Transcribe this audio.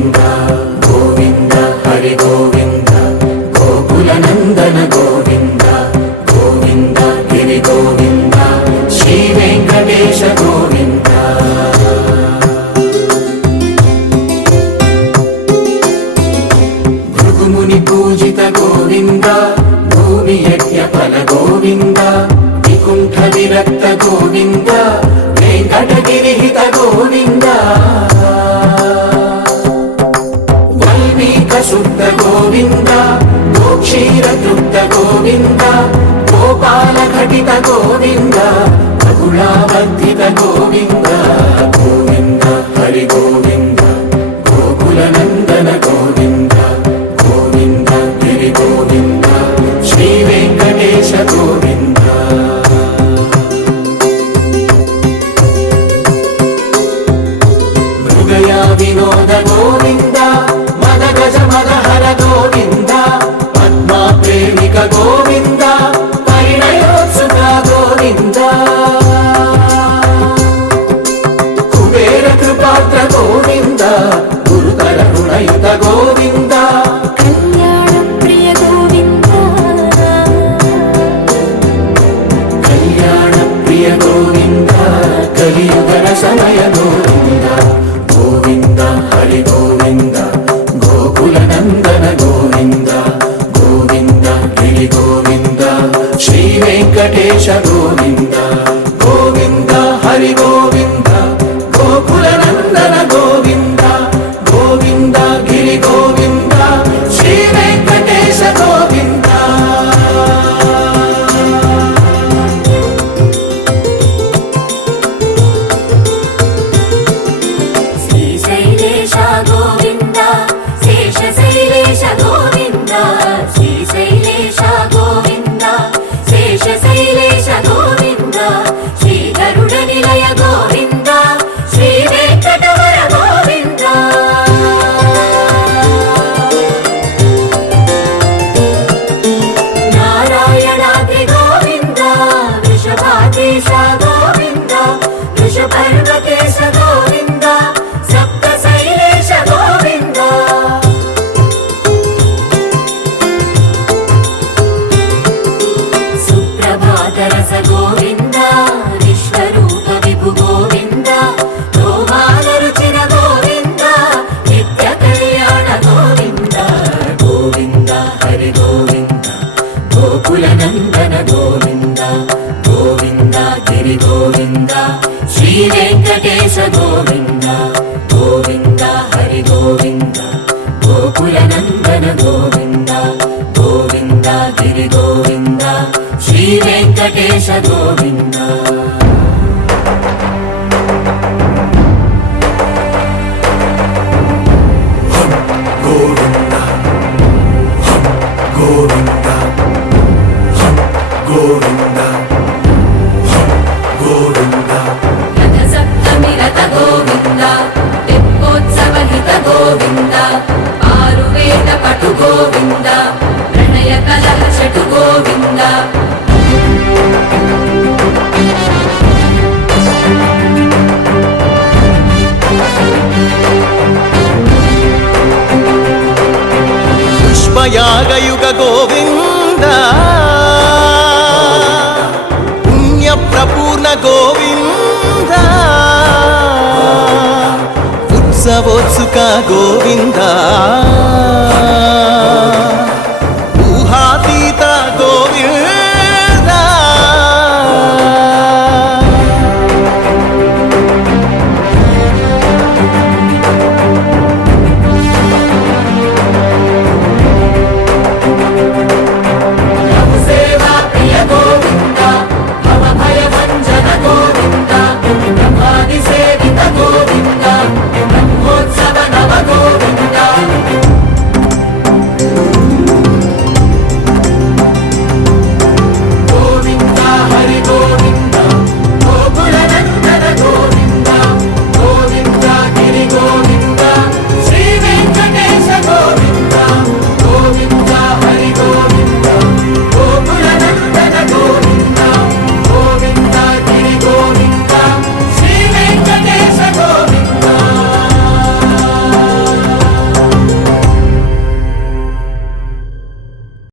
గోవింద గోవింద హరి గోవింద గోకుల నందన గోవింద గోవింద గిరి గోవింద శ్రీ వెంకటేశ గోవింద భృగుముని పూజిత గోవింద భూమి యజ్ఞ ఫల గోవింద వికుంఠ విరక్త గోవింద వెంకటగిరిహిత గోవింద వల్మీక శుద్ధ గోవింద గోక్షీర తృప్త గోవింద గోపాల ఘటిత గోవింద బహుళావర్ధిత గోవింద గోవింద హరి గోవింద గోకుల నందన గోవింద గోవింద గిరి గోవింద శ్రీ వెంకటేశ గోవింద వినోద గోవింద మద గజ మద హర గోవింద పద్మా ప్రేమిక గోవింద పరిణయోత్సుక గోవింద కుబేర కృపాత్ర గోవింద గురుతర రుణయుత గోవింద కళ్యాణ ప్రియ గోవింద కళ్యాణ ప్రియ గోవింద కలియుగ సమయ గోవింద గోవింద హరి గోవింద గోకుల నందన గోవింద గోవింద గిరి గోవింద శ్రీ వెంకటేశ గోవింద గోవింద హరి గోవింద గోకుల నందన గోవింద గోవింద గిరి గోవింద శ్రీ వెంకటేశ గోవింద వెంకటేశ గోవింద గోవింద హరి గోవింద గోకుల నందన గోవింద గోవింద గిరి గోవింద శ్రీ వెంకటేశ గోవింద గోవింద గోవింద గోవింద గోవింద గోవింద తెప్పోత్సవహిత గోవింద ఆరువేద పటు గోవింద ప్రణయ కలహ చటు గోవింద పుష్పయాగయుగ గోవింద పుణ్య ప్రపూర్ణ గోవింద ఉత్సవోత్సుక గోవింద